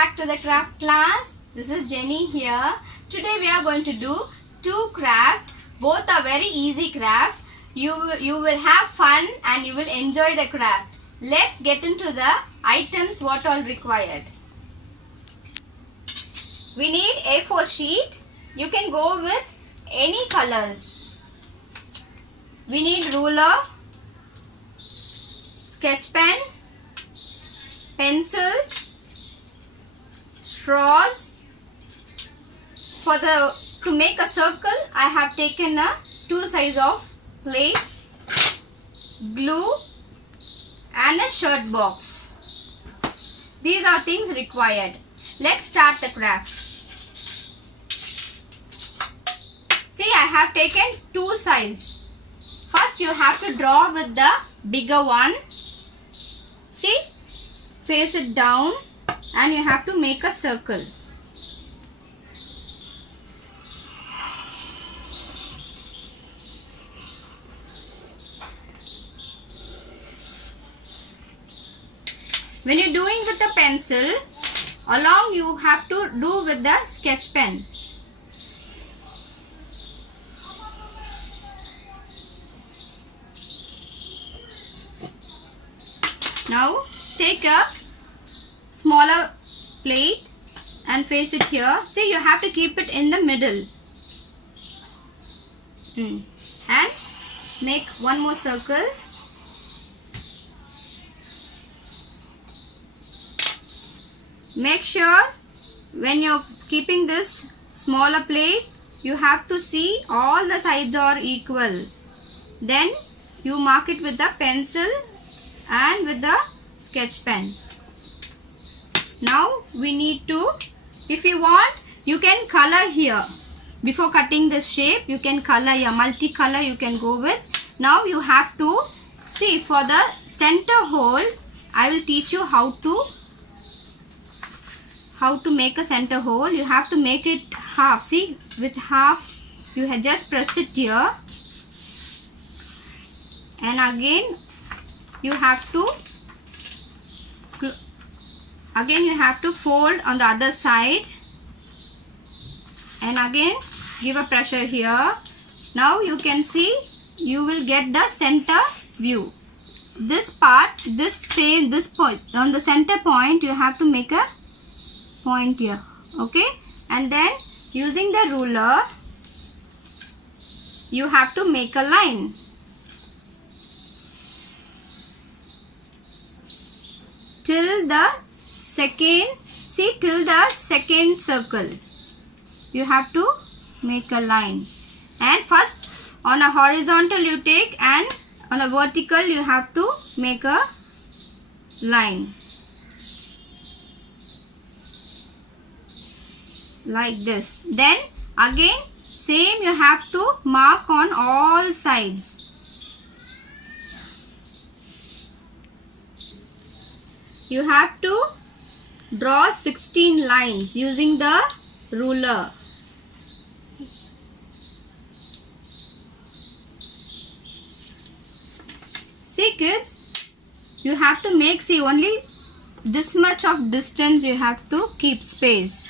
back to the craft class. This is Jenny here. Today we are going to do two craft. Both are very easy craft. You will have fun and you will enjoy the craft. Let's get into the items what all required. We need A4 sheet. You can go with any colors. We need ruler, sketch pen, pencil, straws. To make a circle, I have taken a 2 size of plates, glue and a shirt box. These are things required. Let's start the craft. See, I have taken 2 size. First you have to draw with the bigger one. See, face it down and you have to make a circle. When you're doing with the pencil, along you have to do with the sketch pen. Now take a smaller plate and face it here. See, you have to keep it in the middle. And make one more circle. Make sure when you're keeping this smaller plate, you have to see all the sides are equal. Then you mark it with the pencil and with the sketch pen. Now we need to, if you want, you can color here. Before cutting this shape, you can color here, multicolor you can go with. Now you have to see, for the center hole, I will teach you how to make a center hole. You have to make it half. See, with halves you just press it here, and again you have to fold on the other side, and again give a pressure here. Now you can see, you will get the center view. This part, this point, on the center point you have to make a point here, okay? And then using the ruler you have to make a line. Till the second circle you have to make a line. And first on a horizontal you take, and on a vertical you have to make a line like this. Then again same, you have to mark on all sides. You have to draw 16 lines using the ruler. See kids, you have to make, see, only this much of distance you have to keep space.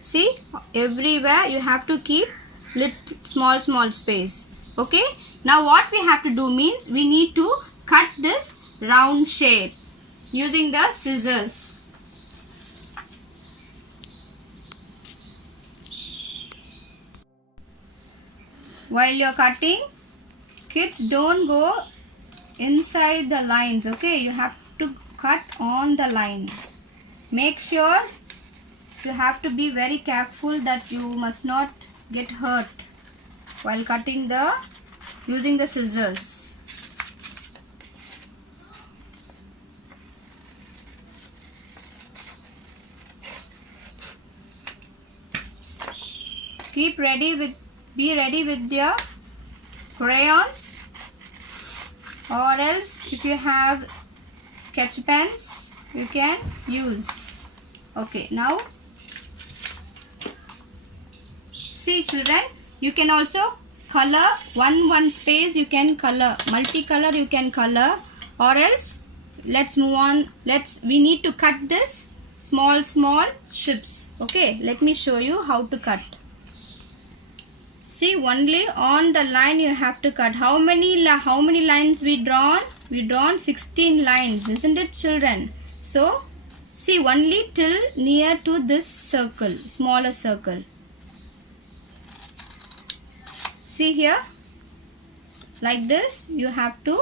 See, everywhere you have to keep small space. Okay, now what we have to do means, we need to cut this round shape using the scissors. While you're cutting, kids, don't go inside the lines, okay? You have to cut on the line. Make sure you have to be very careful that you must not get hurt while cutting using the scissors. Be ready with your crayons, or else if you have sketch pens you can use. Okay, now see children, you can also color one space, you can color multicolor, you can color, or else let's move on. We need to cut this small strips. Okay, let me show you how to cut. See, only on the line you have to cut. How many lines we drawn? We drawn 16 lines, isn't it, children? So see, only till near to this circle, smaller circle. See here, like this you have to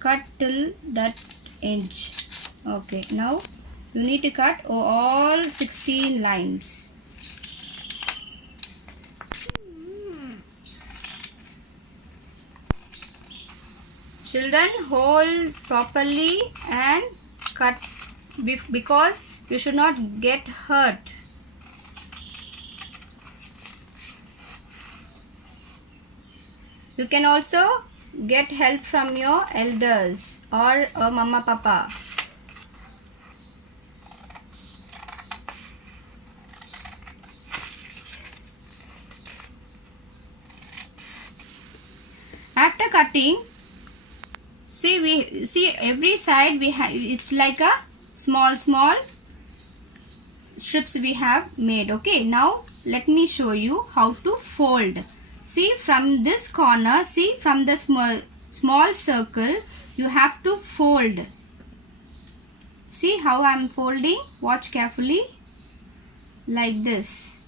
cut till that inch. Okay, now you need to cut all 16 lines. Children, hold properly and cut because you should not get hurt. You can also get help from your elders or mama papa. After cutting, see every side we have, it's like a small strips we have made. Okay, now let me show you how to fold. See, from this corner, see, from the small circle you have to fold. See how I am folding? Watch carefully. Like this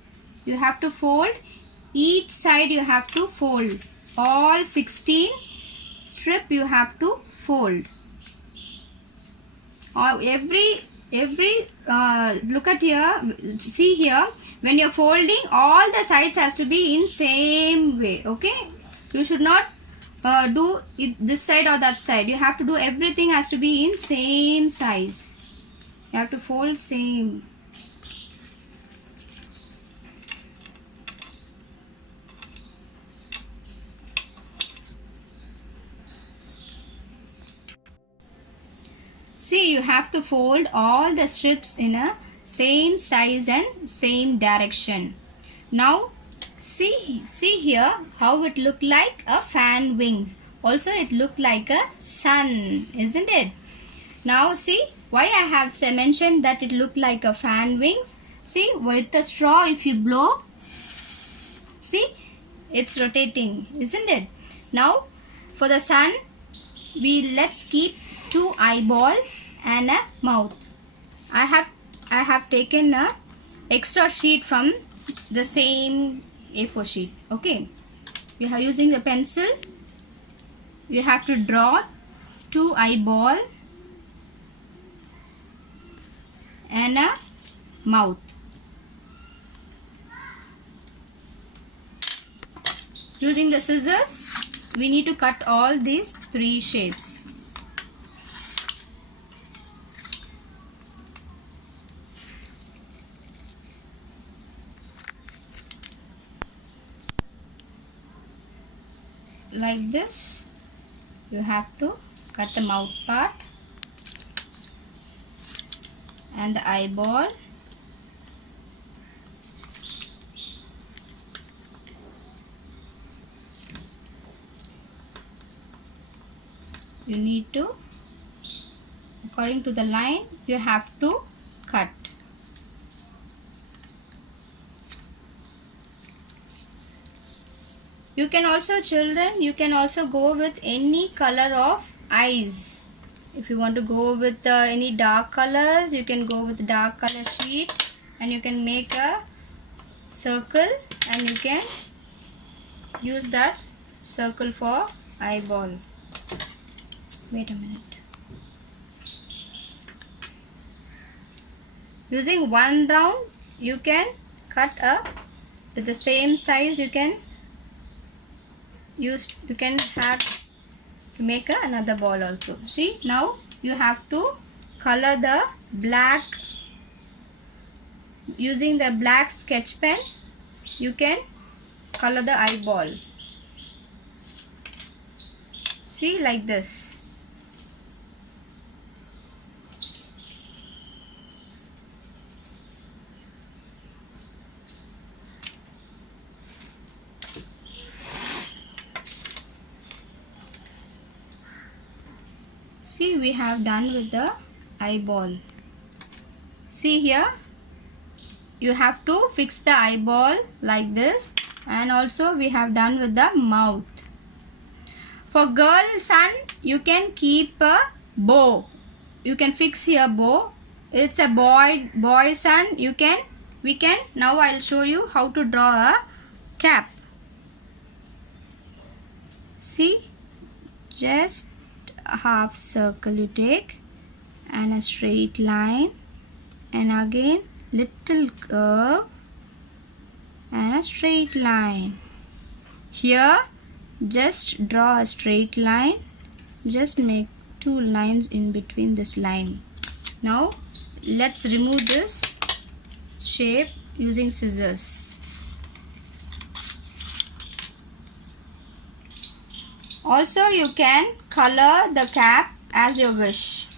you have to fold. Each side you have to fold. All 16 strip you have to fold. Or every look at here, see here, when you're folding, all the sides has to be in same way. Okay, you should not do it this side or that side. You have to do everything has to be in same size. You have to fold same. See, you have to fold all the strips in a same size and same direction. Now see here how it look like a fan wings. Also it look like a sun, isn't it? Now see why I have mentioned that it look like a fan wings. See, with the straw if you blow, see, it's rotating, isn't it? Now for the sun, let's keep 2 eyeball and a mouth. I have taken a extra sheet from the same A4 sheet. Okay, you are using the pencil. You have to draw 2 eyeball and a mouth. Using the scissors, we need to cut all these 3 shapes. Like this, you have to cut the mouth part and the eyeball. You need to, according to the line, you have to cut. You can also, children, you can also go with any color of eyes. If you want to go with any dark colors, you can go with dark color sheet and you can make a circle and you can use that circle for eyeball. Wait a minute. Using one round, you can cut with the same size. You can have to make another ball also. See, now you have to color the black. Using the black sketch pen, you can color the eyeball. See, like this. See, we have done with the eyeball. See here, you have to fix the eyeball like this, and also we have done with the mouth. For girl son, you can keep a bow. You can fix here bow. It's a boy son. Now I'll show you how to draw a cap. See, just a half circle you take and a straight line, and again little curve and a straight line. Here just draw a straight line, just make 2 lines in between this line. Now let's remove this shape using scissors. Also you can color the cap as you wish.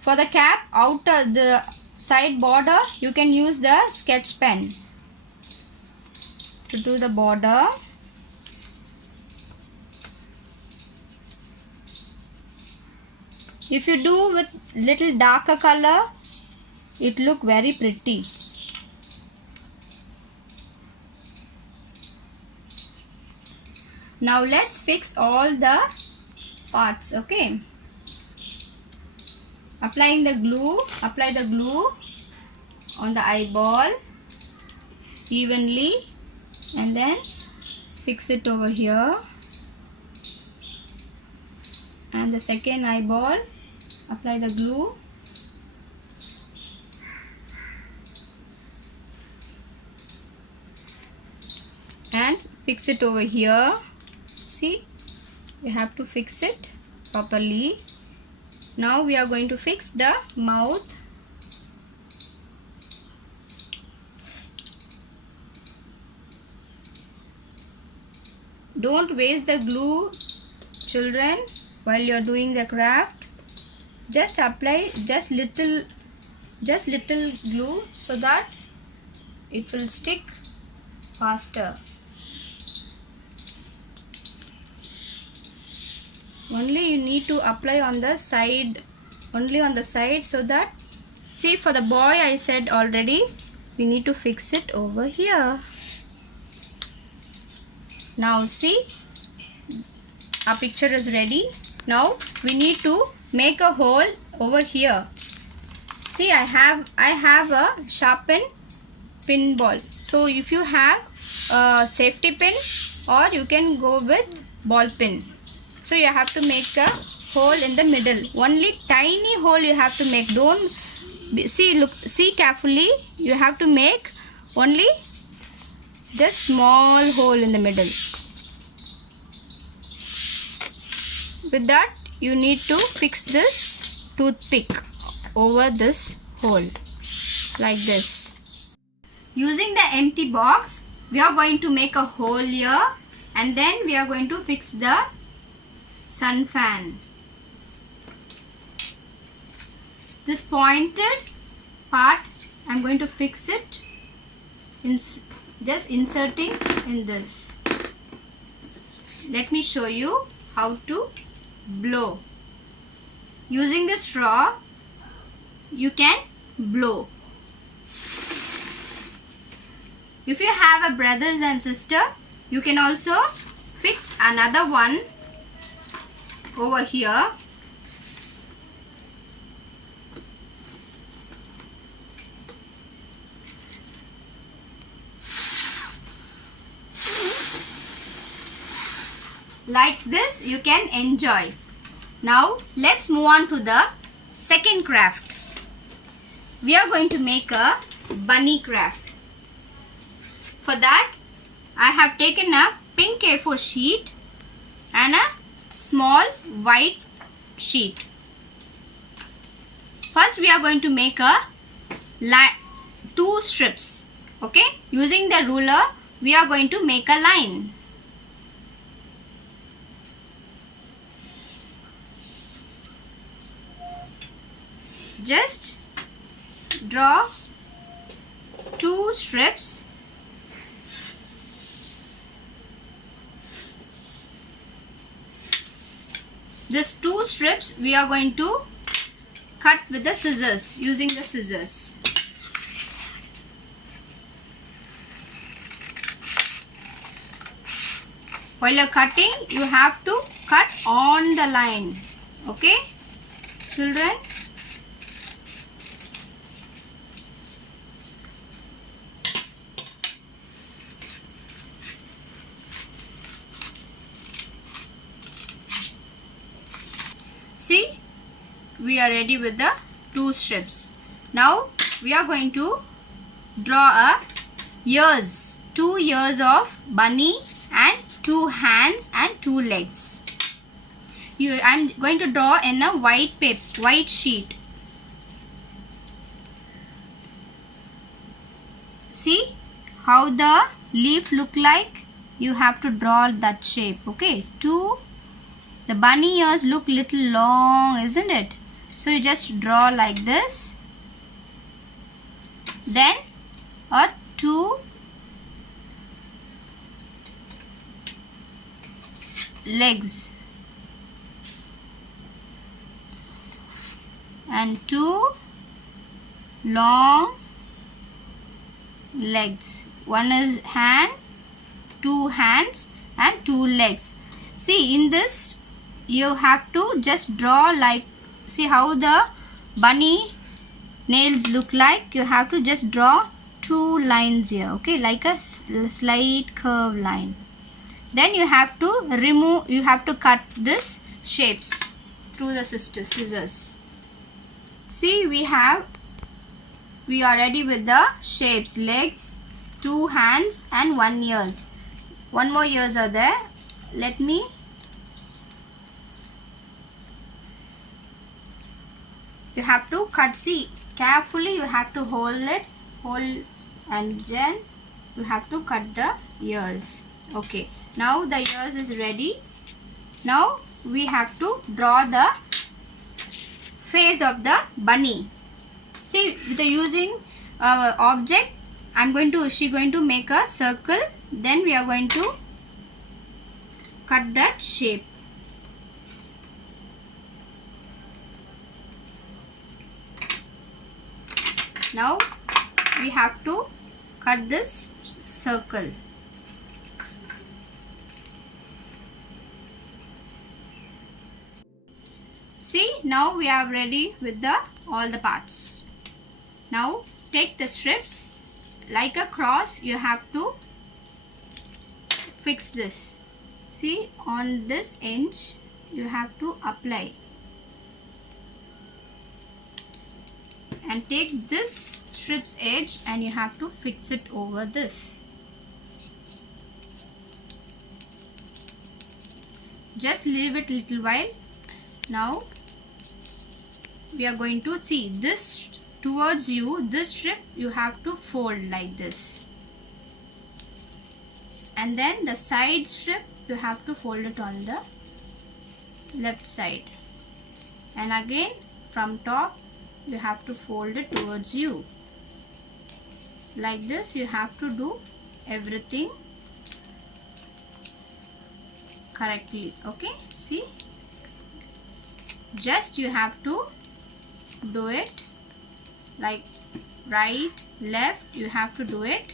For the cap outer the side border, you can use the sketch pen to do the border. If you do with little darker color, it look very pretty. Now let's fix all the parts. Okay, apply the glue on the eyeball evenly, and then fix it over here, and the second eyeball, apply the glue, and fix it over here. See, you have to fix it properly. Now we are going to fix the mouth. Don't waste the glue, children, while you are doing the craft. Just apply just little glue so that it will stick faster. Only you need to apply on the side, so that, see, for the boy I said already, we need to fix it over here. Now see, our picture is ready. Now we need to make a hole over here. See, I have a sharpened pin ball. So if you have a safety pin, or you can go with ball pin. So you have to make a hole in the middle. Only tiny hole you have to make. Don't see carefully. You have to make only just small hole in the middle. With that, you need to fix this toothpick over this hole like this. Using the empty box, we are going to make a hole here, and then we are going to fix the sun fan. This pointed part, I am going to fix it just inserting in this. Let me show you how to blow. Using the straw, you can blow. If you have a brothers and sister, you can also fix another one over here. Like this, you can enjoy. Now let's move on to the second craft. We are going to make a bunny craft. For that, I have taken a pink A4 sheet and a small white sheet. First we are going to make a two strips. Okay, using the ruler we are going to make a line. Just draw two strips. These 2 strips we are going to cut with the scissors, using the scissors. While you're cutting, you have to cut on the line. Okay, children? See, we are ready with the 2 strips. Now we are going to draw a ears, 2 ears of bunny and 2 hands and 2 legs. I'm going to draw in a white sheet. See how the leaf look like? You have to draw that shape. Okay, the bunny ears look little long, isn't it? So you just draw like this. Then a 2 legs and 2 long legs. One is hand, 2 hands and 2 legs. See, in this you have to just draw like, see how the bunny nails look like? You have to just draw 2 lines here, okay, like a slight curve line. Then you have to cut this shapes through the scissors. See, we are ready with the shapes, legs, 2 hands and 1 ears. 1 more ears are there. You have to cut, see, carefully you have to hold and then you have to cut the ears. Okay, now the ears is ready. Now we have to draw the face of the bunny. See, with using object, she going to make a circle. Then we are going to cut that shape. Now we have to cut this circle. See, now we are ready with all the parts. Now take the strips like a cross. You have to fix this. See, on this edge you have to apply. And take this strip's edge and you have to fix it over this. Just leave it little while. Now we are going to see this towards you. This strip you have to fold like this. And then the side strip you have to fold it on the left side. And again from top you have to fold it towards you. Like this you have to do everything correctly. Okay, see, just you have to do it like right, left, you have to do it.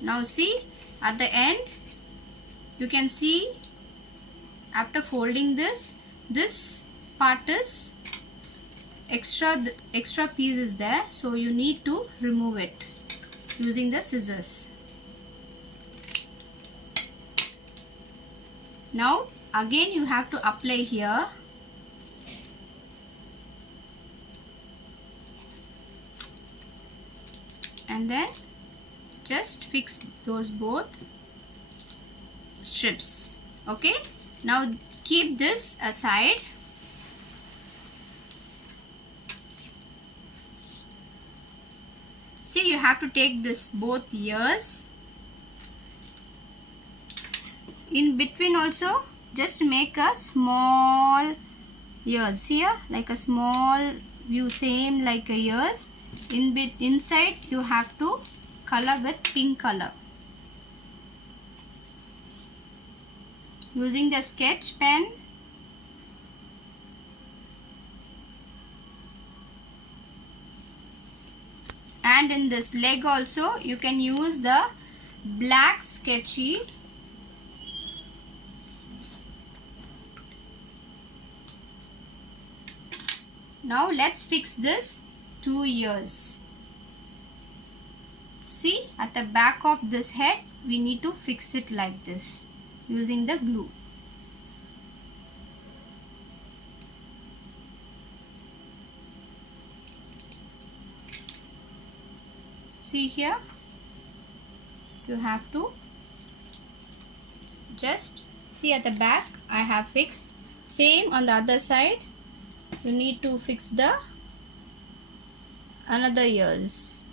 Now see, at the end you can see after folding this part is extra piece is there, so you need to remove it using the scissors. Now again you have to apply here. And then just fix those both strips. Okay, now keep this aside. See, you have to take this both ears. In between also just make a small ears here, like a small view, same like a ears. Inside you have to color with pink color. using the sketch pen. And in this leg also you can use the black sketch sheet. Now let's fix this 2 ears. See, at the back of this head we need to fix it like this using the glue. See here, you have to just see at the back I have fixed. Same on the other side, you need to fix the another ears.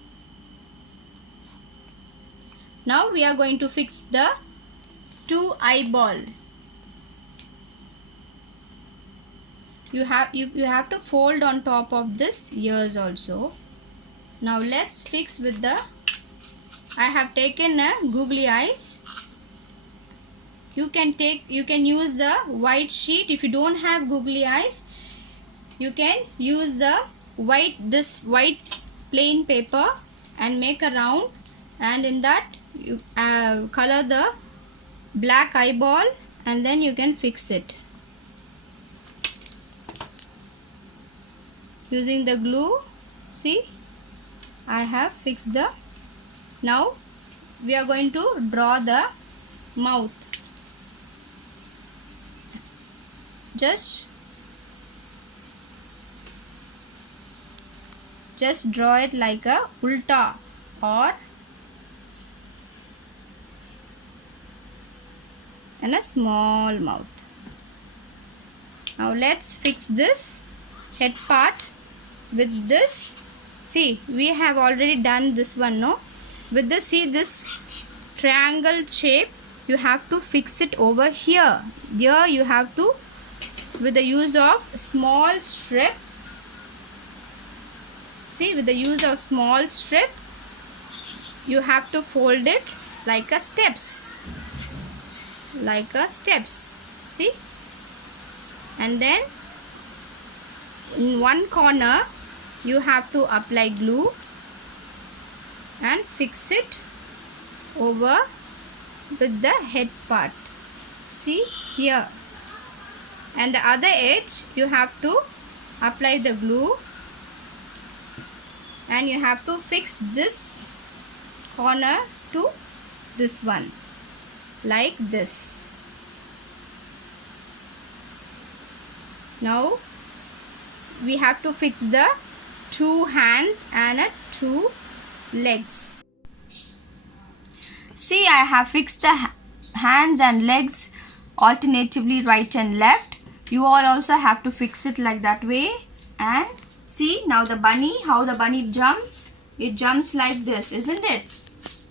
Now we are going to fix the 2 eyeball. You have to fold on top of this ears also. Now let's fix with the, I have taken a googly eyes. You can use the white sheet. If you don't have googly eyes, you can use the this white plain paper and make a round, and in that you color the black eyeball, and then you can fix it using the glue. See, I have fixed the. Now we are going to draw the mouth. Just draw it like a ulta or and a small mouth. Now let's fix this head part with this. See, we have already done this one, no? With this, see this triangle shape, you have to fix it over here. Here you have to, with the use of small strip. See, with the use of small strip, you have to fold it like a steps. Like a steps. See? And then in one corner you have to apply glue and fix it over with the head part. See here. And the other edge you have to apply the glue, and you have to fix this corner to this one like this. Now we have to fix the 2 hands and 2 legs. See, I have fixed the hands and legs alternatively, right and left. You all also have to fix it like that way. And see, now the bunny, how the bunny jumps. It jumps like this, isn't it?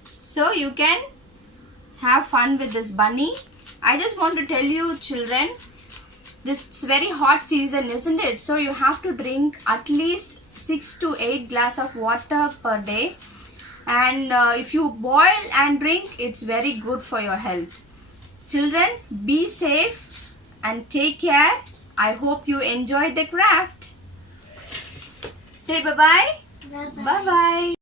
So you can have fun with this bunny. I just want to tell you, children, this is very hot season, isn't it? So you have to drink at least 6 to 8 glasses of water per day. And if you boil and drink, it's very good for your health. Children, be safe and take care. I hope you enjoyed the craft. Say bye-bye. Bye-bye.